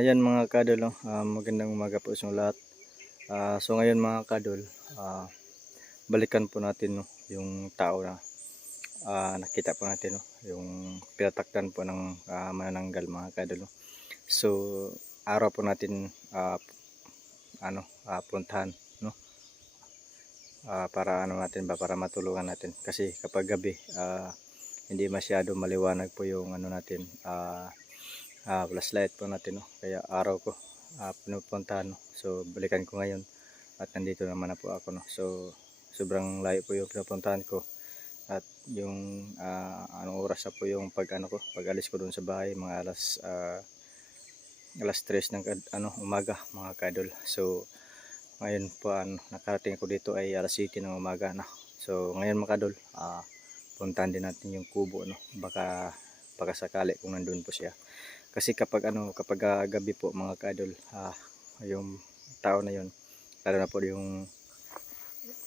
yan mga kadol? Ah, magandang umaga po sa lahat. Ah, so ngayon mga kadol, ah, balikan po natin no, yung tao na ah, nakita po natin no, yung pinatakdan po ng ah, manananggal mga kadol. So araw po natin ah, ano ah, puntahan no Ah, para ano natin ba para matulungan natin kasi kapag gabi ah, hindi masyado maliwanag po yung ano natin ah ah, flashlight po natin no? Kaya araw ko ah, pinupuntahan no? So balikan ko ngayon at nandito naman na po ako no? So sobrang layo po yung pinupuntahan ko at yung ah, anong oras na po yung pag ano ko pag alis ko doon sa bahay mga alas ah, alas 3 ng ano umaga mga kadol. So ngayon po ano, nakarating ako dito ay alas 7 ng umaga na. So ngayon mga kadol ah, puntahan din natin yung kubo no? Baka baka sakali kung nandun po siya kasi kapag ano kapag ah, gabi po mga kadol ah, yung tao na yun lalo na po yung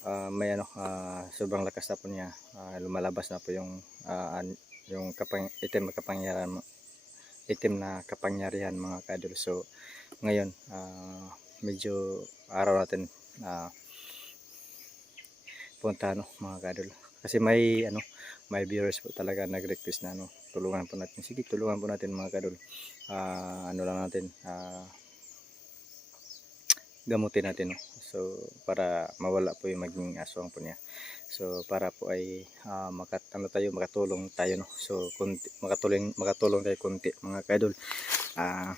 ah, may ano ah, sobrang lakas na po niya ah, lumalabas na po yung an- yung kapang itim na kapangyarihan itim na kapangyarihan mga kadol so ngayon ah, medyo araw natin ah, punta no mga kadol kasi may ano may viewers po talaga nag-request na ano tulungan po natin. Sige tulungan po natin mga kadol Ah, ano lang natin ah, gamutin natin. No so para mawala po yung maging aswang po niya. So para po ay ah, makat ano tayo makatulong tayo no? So kunti, makatulong makatulong tayo kunti mga kadol ah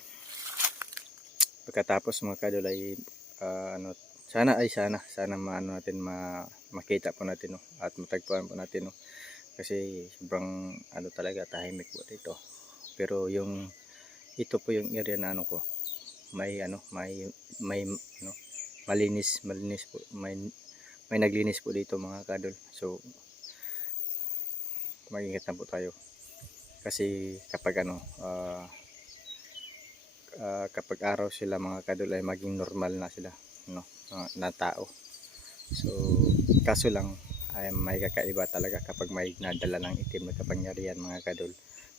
pagkatapos mga kadol ay ah, ano sana ay sana sana maano natin ma, makita po natin no? At matagpuan po natin no kasi sobrang ano talaga tahimik po dito. Pero yung ito po yung area na ano ko may ano may may ano malinis malinis po may may naglinis po dito mga kadol so mag-ingat na po tayo. Kasi kapag ano ah, ah, kapag araw sila mga kadol ay maging normal na sila no na, na tao. So kaso lang ay may kakaiba talaga kapag may nadala ng itim na kapangyarihan mga kadol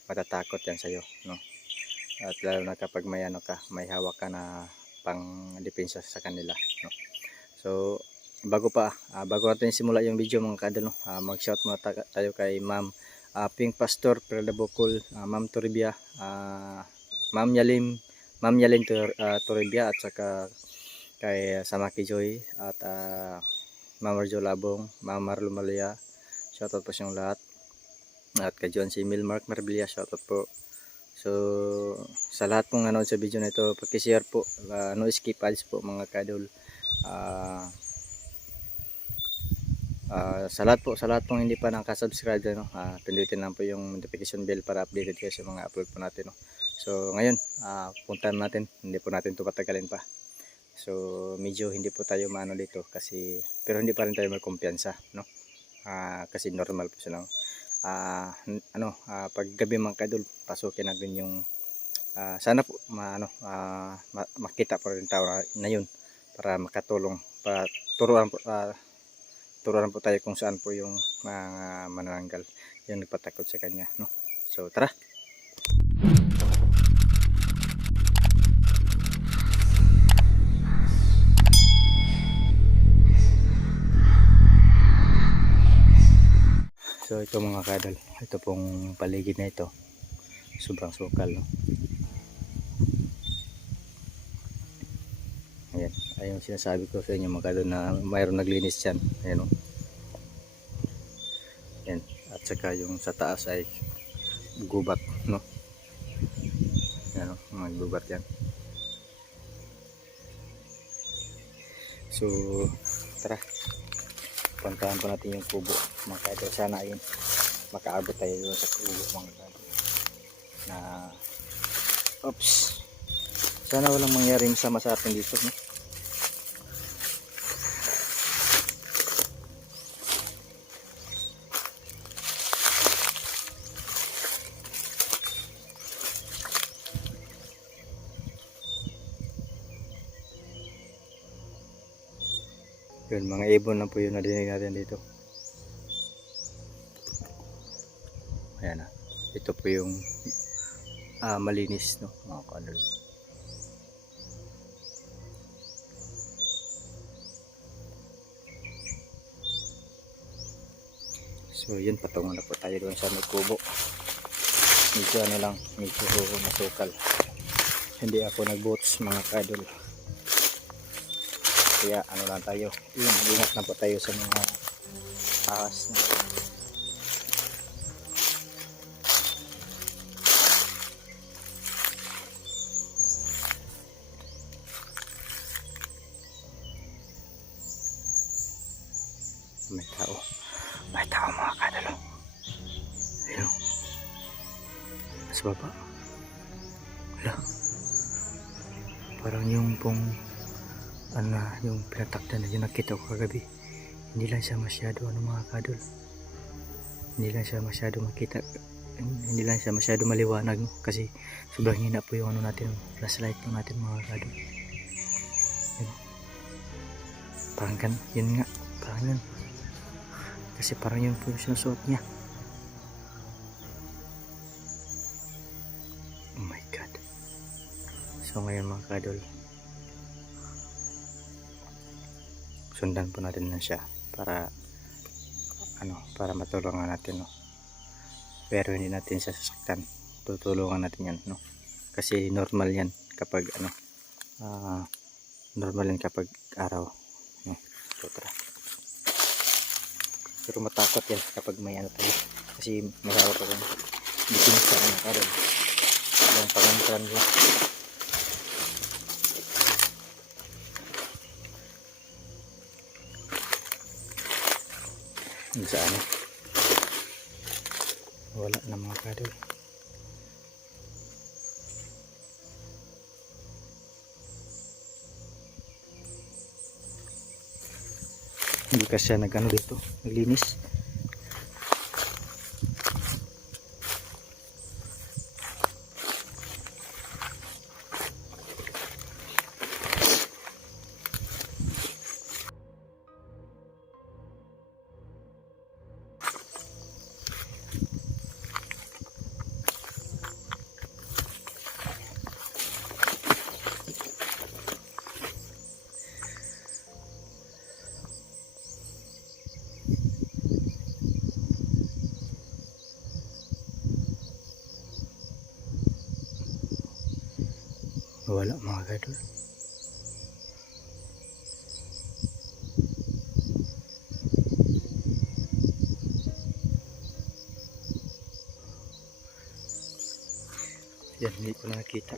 matatakot yan sa'yo no? At lalo na kapag may ano ka may hawak ka na pang depensa sa kanila no? So bago pa ah, bago natin simula yung video mga kadol no? Ah, mag shout muna ta- tayo kay ma'am ah, Pink Pastor Perla Bukol ah, ma'am Toribia ah, ma'am Yalim ma'am Yalin Tor, ah, Toribia at saka kay Samaki Joy at ah, ma'am Marjo Labong ma'am Marlo shoutout po sa inyong lahat at kay John C. Milmark Marbilla shoutout po So, sa lahat pong nanood sa video na ito, paki-share po, uh, no skip ads po mga kadol. Ah ah, sa lahat po, sa lahat pong hindi pa nakasubscribe no, ah, pindutin lang po yung notification bell para updated kayo sa mga upload po natin no. So, ngayon, ah, puntahan natin, hindi po natin ito patagalin pa. So, medyo hindi po tayo maano dito kasi pero hindi pa rin tayo magkumpiyansa, no. Ah, kasi normal po silang ah n- ano ah, pag gabi mga kadol pasukin natin yung ah, sana po ma, ano, ah, ma- makita po rin tao na, yun para makatulong para turuan po ah, turuan po tayo kung saan po yung mga manananggal. Yung nagpatakot sa kanya no? So tara ito mga kadal, ito pong paligid na ito. Sobrang sukal no. Ayan, ayun sinasabi ko sa inyo mga kadal na mayroon naglinis diyan. Ayan oh. Ayan, at saka yung sa taas ay gubat no. Ayan oh, mga gubat yan. So, tara puntahan po natin yung kubo. Mga kaidol sana ayun makaabot tayo yun sa kubo mga kaidol. Na oops. Sana walang mangyaring sama sa atin dito no? Yung mga ibon na po yung nadinig natin dito. Ayan na. Ito po yung uh, malinis no, mga kalol. So yun, patungo na po tayo doon sa may kubo. Medyo ano lang, medyo masukal. Hindi ako nagbots mga kadol. Kaya ano lang tayo, ingat na po tayo sa mga ahas na. May tao. May tao mga kadalo. Ayun. Sa baba. Wala. Parang yung pong ano na, yung pinatakdan na yung nakita ko kagabi. Hindi lang siya masyado ano mga kadol. Hindi lang siya masyado makita. Hindi lang siya masyado maliwanag no? kasi sobrang hina po yung ano natin, flashlight po natin mga kadol. Yun. Parang gan, yun nga, parang yun. Kasi parang yun po yung sinusuot niya. Oh my God. So ngayon mga kadol, sundan po natin na siya para ano, para matulungan natin no. Pero hindi natin siya sasaktan. Tutulungan natin yan no. Kasi normal yan kapag ano, ah, normal yan kapag araw. No. So, tara. Pero matakot yan kapag may ano tayo. Kasi masarap ako. Hindi kinasa ko na karon. Yung pangantran niya. Yung sa ano. Wala na mga kadol. Hindi kasi siya nag-ano dito. Naglinis. Wala mga kadol. Yan, hindi ko nakita.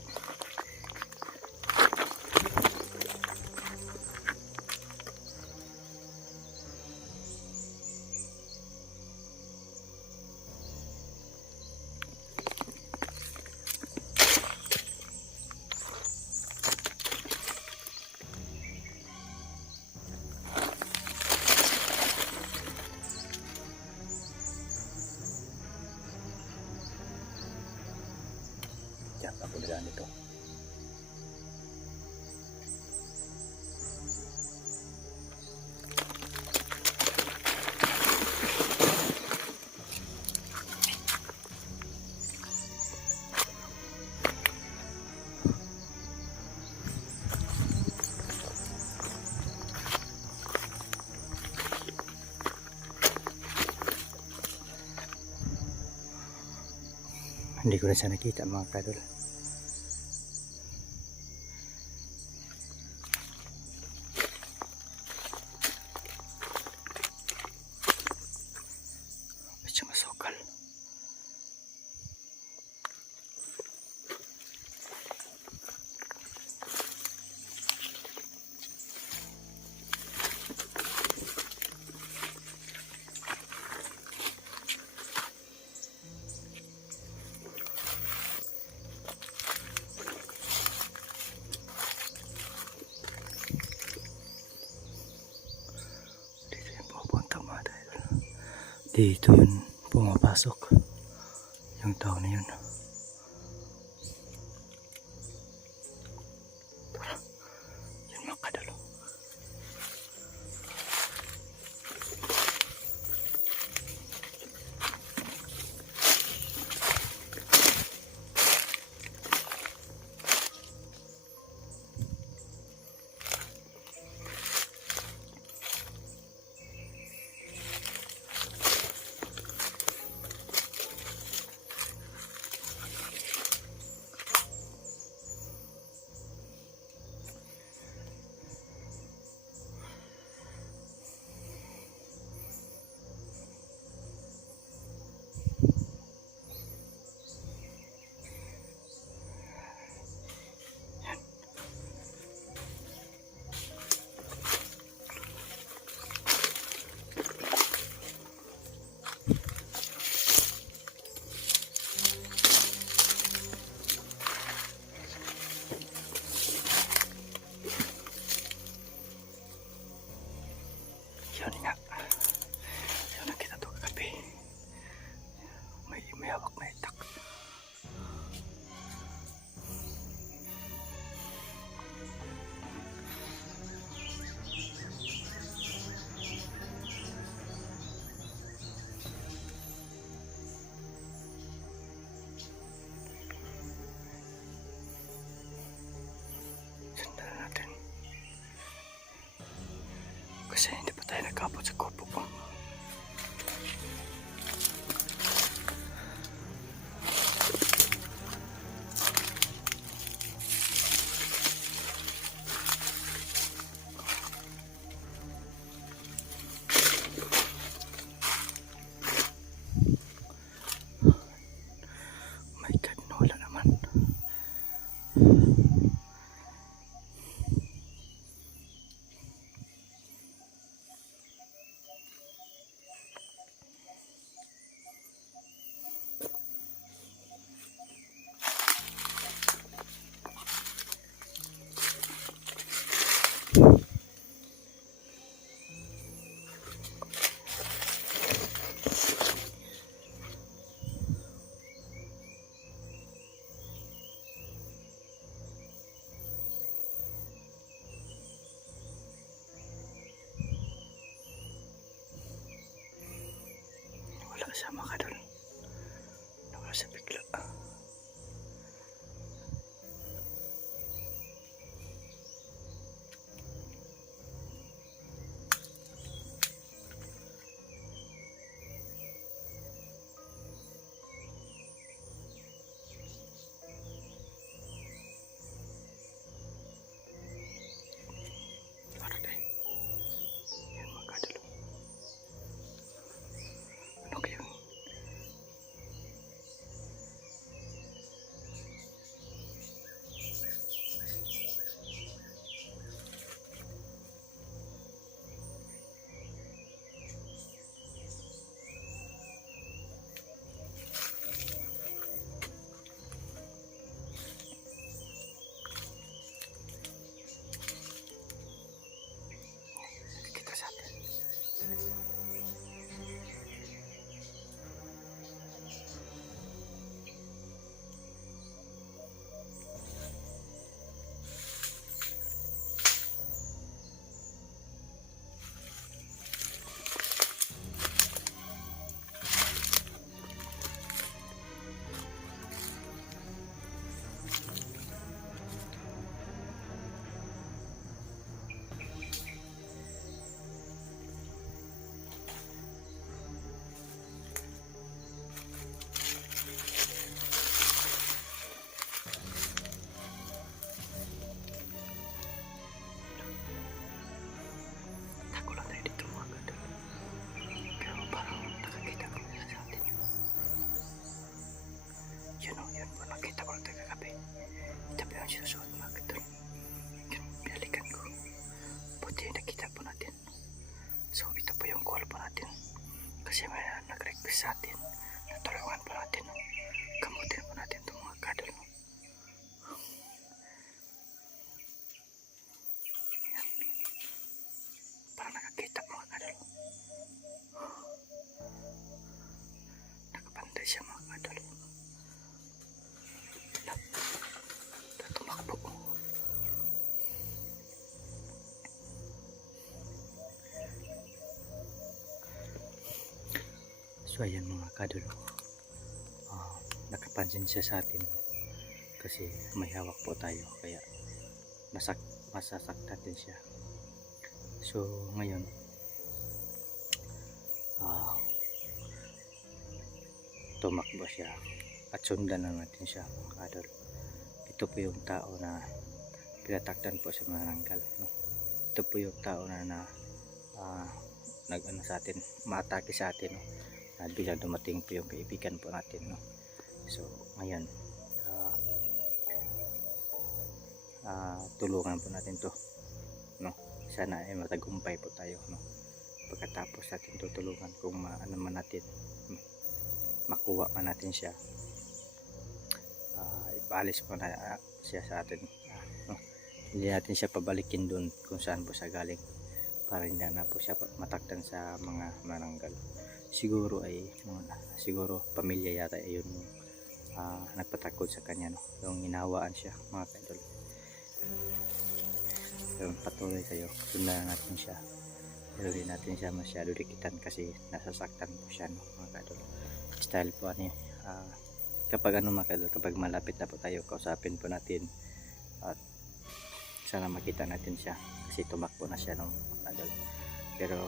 Hindi ko na siya nakita mga kadol. Dito yun pumapasok. Yung tao na yun. Kasi hindi pa tayo nagkapot sa kupo ko. Wala siya mga kadol. Siya mga kadol. Lap. Tumakbo. So ayan mga kadol. Ah, nakapansin siya sa atin. Kasi may hawak po tayo. Kaya masak masasaktan din siya. So ngayon tumakbo siya at sundan na natin siya mga kadol. Ito po yung tao na pinatakdan po sa mananggal. No? Ito po yung tao na na ah, nag ano sa atin, maatake sa atin. No? At bigla dumating po yung kaibigan po natin. No? So ngayon ah ah, tulungan po natin to no sana ay matagumpay po tayo no pagkatapos natin tutulungan kung maano man natin makuha man natin siya. Ah, ipaalis po na ah, siya sa atin. No? hindi natin siya pabalikin doon kung saan po siya galing para hindi na po siya matakdan sa mga mananggal. Siguro ay mga, siguro pamilya yata ay yun yung ah, nagpatakot sa kanya no? yung hinawaan siya mga kaidol pero patuloy tayo sundan natin siya. Pero natin siya masyado dikitan kasi nasasaktan po siya no, mga kadol style po ano ah, kapag ano mga kapag malapit na po tayo kausapin po natin at sana makita natin siya kasi tumakbo na siya mga kadol pero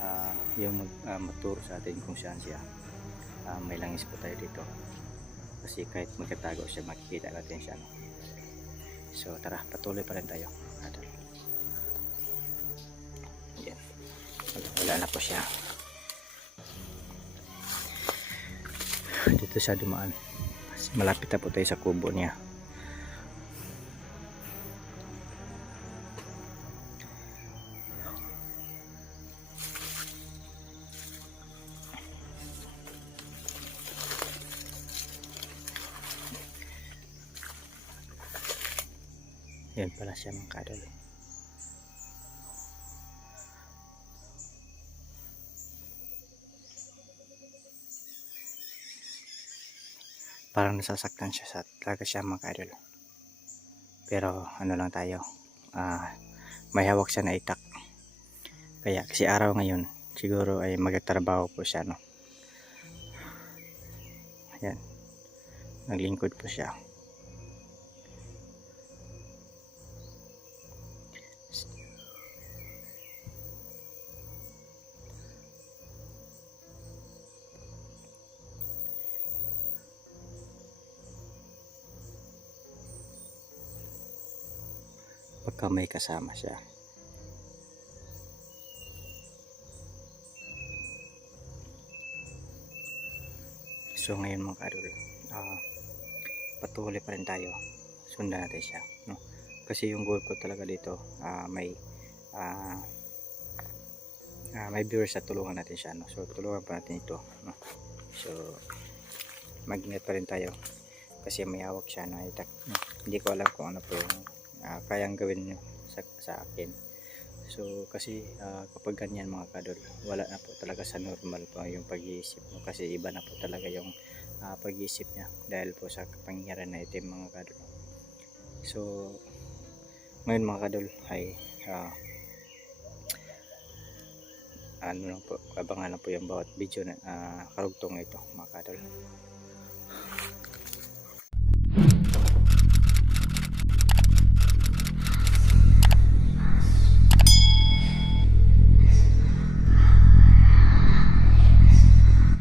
ah, yung mag, ah, magturo sa atin kung saan siya Ah, may langis po tayo dito kasi kahit magkatago siya makikita natin siya no? so tara patuloy pa rin tayo Idol. Yan. Wala na po siya dito siya dumaan malapit na po tayo sa kubo niya yan pala siya mga parang nasasaktan siya sa talaga siya mga kadol pero ano lang tayo ah may hawak siya na itak. Kaya kasi araw ngayon siguro ay magtatrabaho po siya no? Ayan. Naglingkod po siya pagka may kasama siya so ngayon mga kadol ah patuloy pa rin tayo sundan natin siya no? kasi yung goal ko talaga dito ah may ah ah, may viewers at tulungan natin siya no? so tulungan pa natin ito no? so mag-ingat pa rin tayo kasi may hawak siya na itak no? hindi ko alam kung ano po yung ah, kayang gawin nyo sa, sa akin. So kasi ah, kapag ganyan mga kadol wala na po talaga sa normal po yung pag-iisip mo kasi iba na po talaga yung ah, pag-iisip niya dahil po sa kapangyarihan na itim mga kadol so ngayon mga kadol ay ah, ano lang po abangan lang po yung bawat video na ah, karugtong ito mga kadol